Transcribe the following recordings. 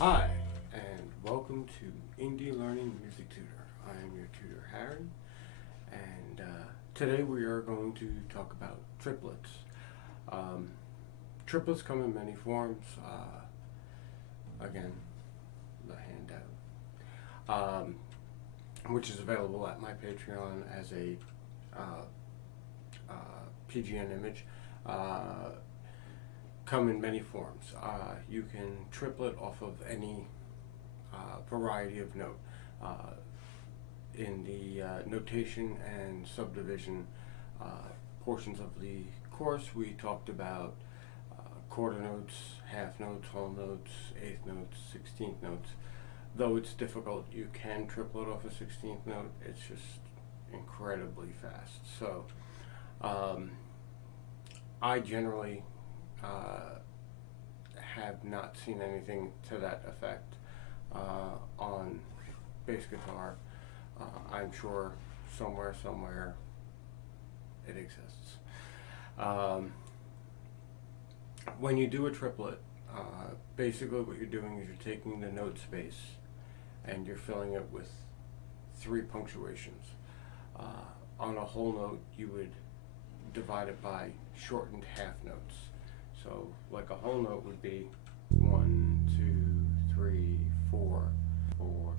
Hi, and welcome to Indie Learning Music Tutor. I am your tutor, Harry, and today we are going to talk about triplets. Triplets come in many forms. Again, the handout, which is available at my Patreon as a PGN image. Come in many forms. You can triplet off of any variety of note. In the notation and subdivision portions of the course, we talked about quarter notes, half notes, whole notes, eighth notes, 16th notes. Though it's difficult, you can triplet off a 16th note. It's just incredibly fast. So I generally have not seen anything to that effect on bass guitar. I'm sure somewhere it exists. When you do a triplet, basically what you're doing is you're taking the note space and you're filling it with 3 punctuations. On a whole note, you would divide it by shortened half notes. So like a whole note would be 1, 2, 3, 4, 4,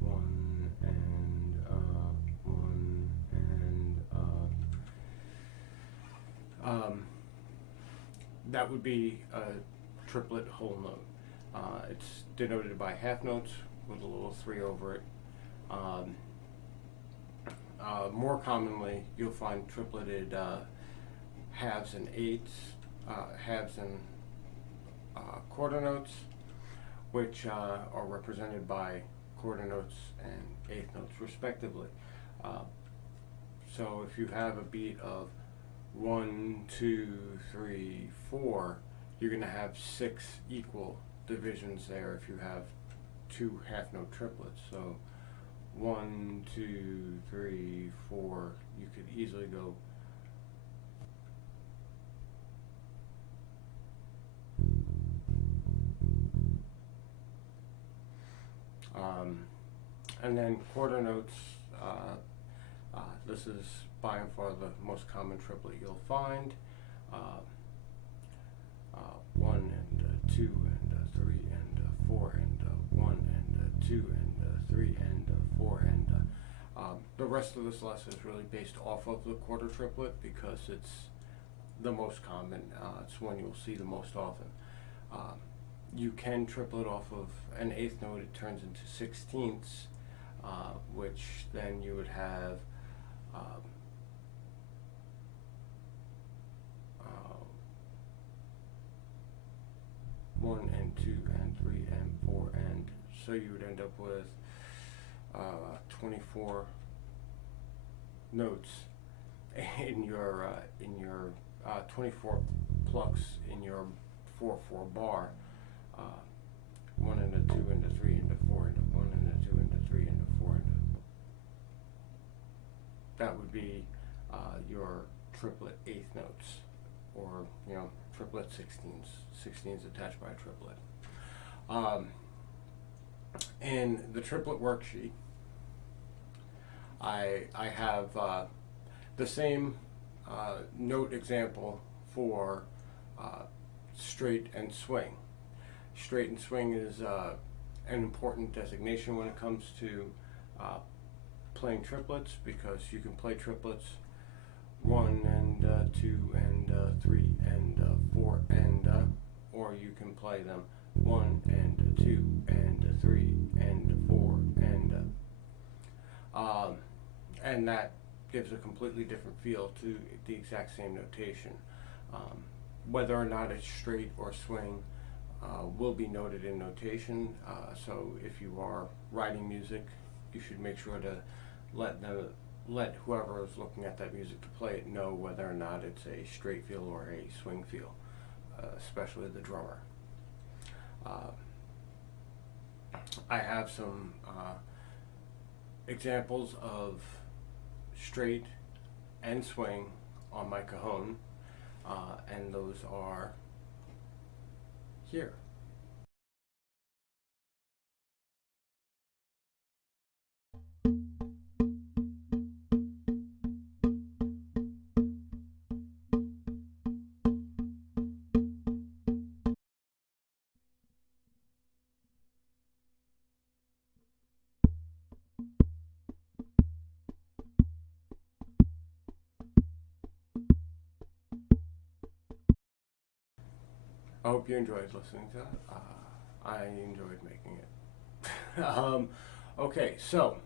1 and 1 and that would be a triplet whole note. It's denoted by half notes with a little 3 over it. More commonly, you'll find tripleted halves and eighths, halves and quarter notes, which are represented by quarter notes and eighth notes respectively. So if you have a beat of 1, 2, 3, 4, you're going to have 6 equal divisions there if you have 2 half note triplets. So 1, 2, 3, 4, you could easily go and then quarter notes, this is by and far the most common triplet you'll find. 1 and 2 and 3 and 4 and 1 and 2 and 3 and 4 and the rest of this lesson is really based off of the quarter triplet because it's the most common. It's one you'll see the most often. You can triplet off of an eighth note. It turns into 16ths, which then you would have 1 and 2 and 3 and 4, and so you would end up with 24 notes in your 24 plucks in your 4/4 bar. 1 and a 2 and a 3 and a 4 and a 1 and a 2 and a 3 and a 4 and a. That would be your triplet eighth notes, or triplet 16s attached by a triplet. In the triplet worksheet, I have the same note example for straight and swing. Straight and swing is an important designation when it comes to playing triplets, because you can play triplets 1 and 2 and 3 and 4 and or you can play them 1 and 2 and 3 and 4 and that gives a completely different feel to the exact same notation. Whether or not it's straight or swing will be noted in notation, so if you are writing music, you should make sure to let whoever is looking at that music to play it know whether or not it's a straight feel or a swing feel, especially the drummer. I have some examples of straight and swing on my cajon, and those are here. I hope you enjoyed listening to that. I enjoyed making it. Okay, so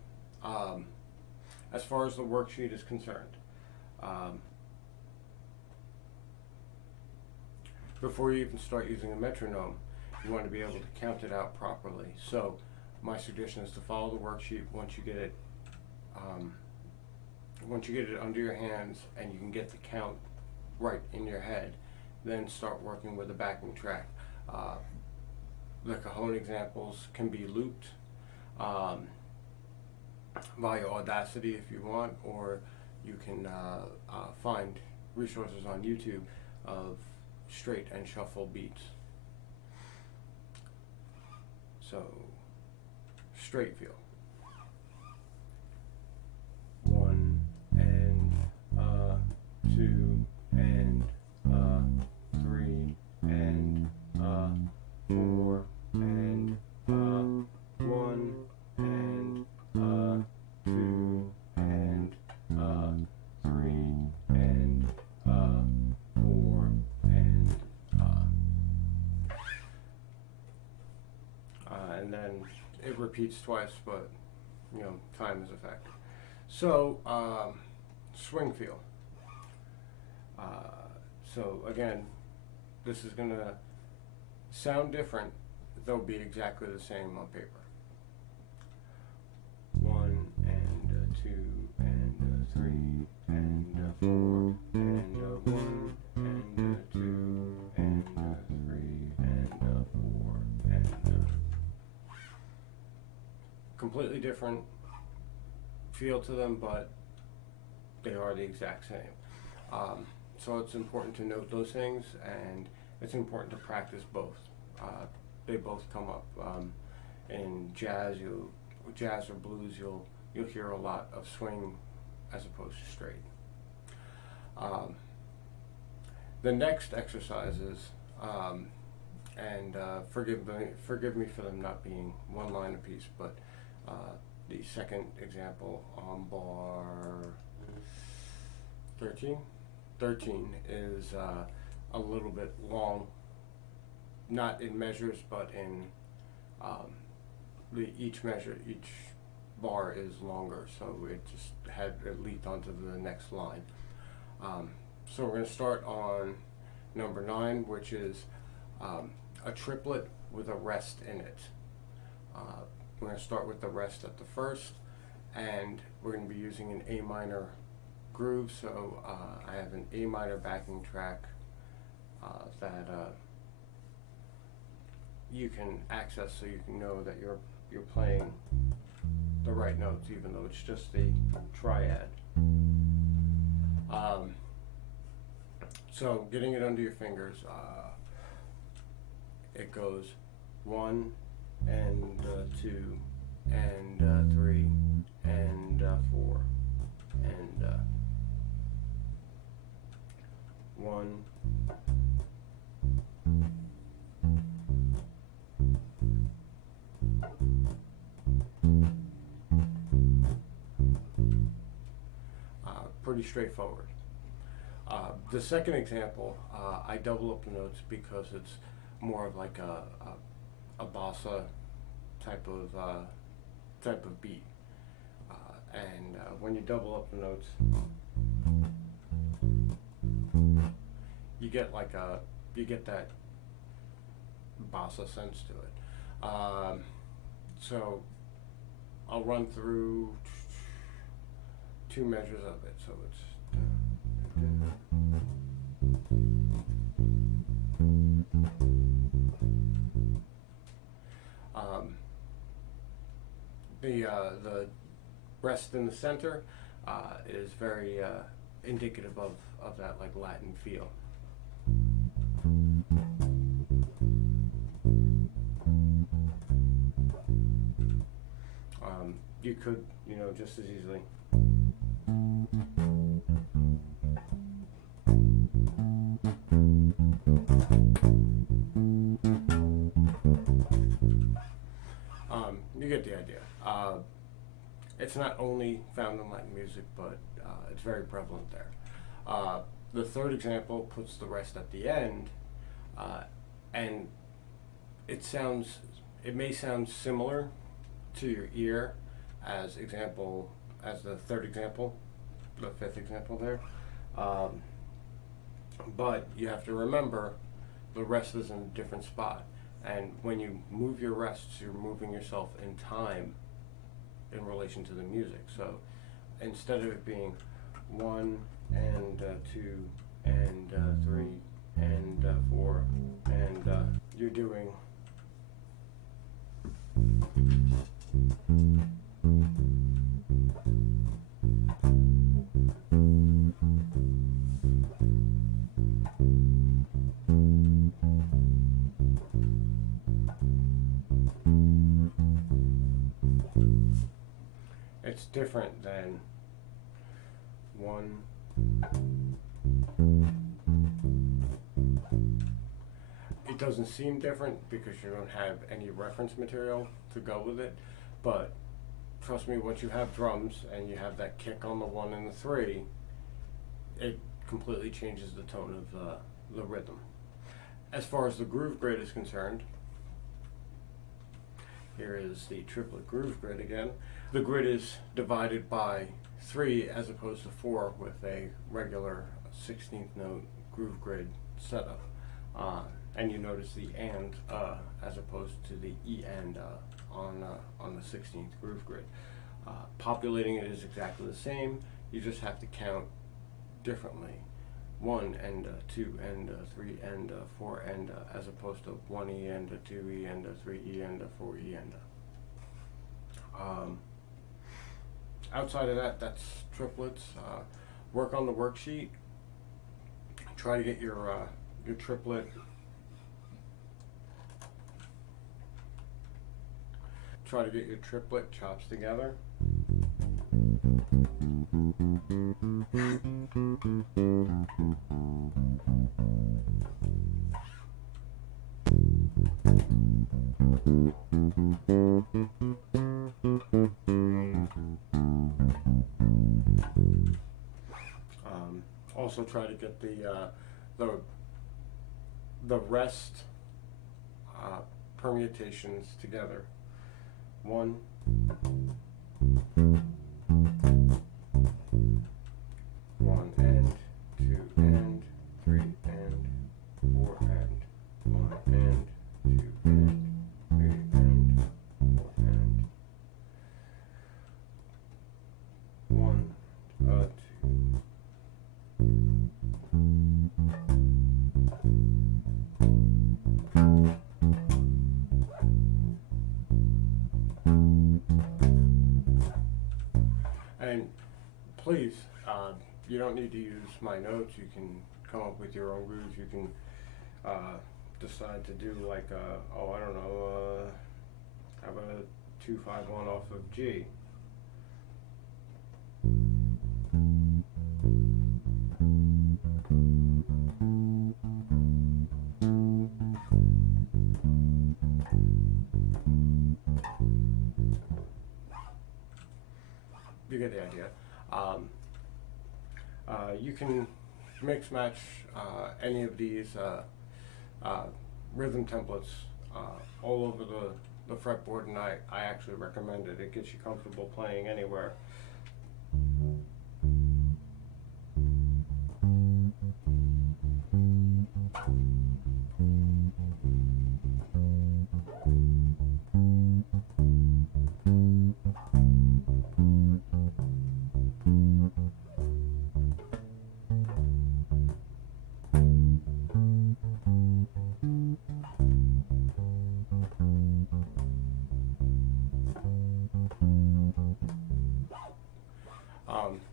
as far as the worksheet is concerned, before you even start using a metronome, you want to be able to count it out properly. So my suggestion is to follow the worksheet. Once you get it under your hands and you can get the count right in your head, then start working with the backing track. The cajon examples can be looped via Audacity if you want, or you can find resources on YouTube of straight and shuffle beats. So, straight feel. 1 and 2 and 3 and 4 and 1 and 2 and 3 and 4 and then it repeats twice, but you know, time is a factor. So swing feel. So again, this is gonna sound different. They'll be exactly the same on paper. 1 and 2 and 3 and 4 and 1 and 2 and 3 and 4 and completely different feel to them, but they are the exact same. So it's important to note those things, and it's important to practice both. They both come up in jazz. Jazz or blues, you'll hear a lot of swing as opposed to straight. The next exercises, and forgive me for them not being one line apiece, but the second example on bar 13 is a little bit long, not in measures, but in each bar is longer, so it leaped onto the next line. So we're going to start on number 9, which is a triplet with a rest in it. We're going to start with the rest at the first, and we're going to be using an A minor groove. So I have an A minor backing track that you can access, so you can know that you're playing the right notes, even though it's just the triad. So getting it under your fingers, it goes 1 and 2 and 3 and 4 and 1. Pretty straightforward. The second example, I double up the notes because it's more of like a bossa type of beat, and when you double up the notes, you get that bossa sense to it. So I'll run through 2 measures of it. So it's the rest in the center is very indicative of that like Latin feel. You could, just as easily. You get the idea. It's not only found in Latin music, but it's very prevalent there. The third example puts the rest at the end, and it may sound similar to your ear as the third example, the fifth example there, but you have to remember the rest is in a different spot, and when you move your rests, you're moving yourself in time in relation to the music. So instead of it being 1 and 2 and 3 and 4 and you're doing it's different than 1. It doesn't seem different because you don't have any reference material to go with it, but trust me, once you have drums and you have that kick on the 1 and the 3, it completely changes the tone of the rhythm. As far as the groove grid is concerned, here is the triplet groove grid again. The grid is divided by 3 as opposed to 4 with a regular 16th note groove grid setup. And you notice the and as opposed to the E and on the 16th groove grid. Populating it is exactly the same, you just have to count differently. 1 and 2 and 3 and 4 and as opposed to 1E and 2E and 3E and 4E and outside of that, that's triplets. Work on the worksheet. Try to get your triplet. Try to get your triplet chops together. Also try to get the rest permutations together. 1, 1 and 2 and 3 and 4 and 1 and 2 and 3 and 4 and 1, 2. And please, you don't need to use my notes. You can come up with your own grooves. You can decide to do like I don't know, how about a 2-5-1 off of G. You get the idea. You can mix match any of these rhythm templates all over the fretboard, and I actually recommend it. It gets you comfortable playing anywhere.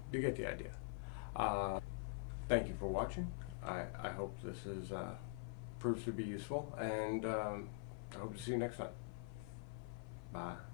You get the idea. Thank you for watching. I hope this is proves to be useful, and I hope to see you next time. Bye.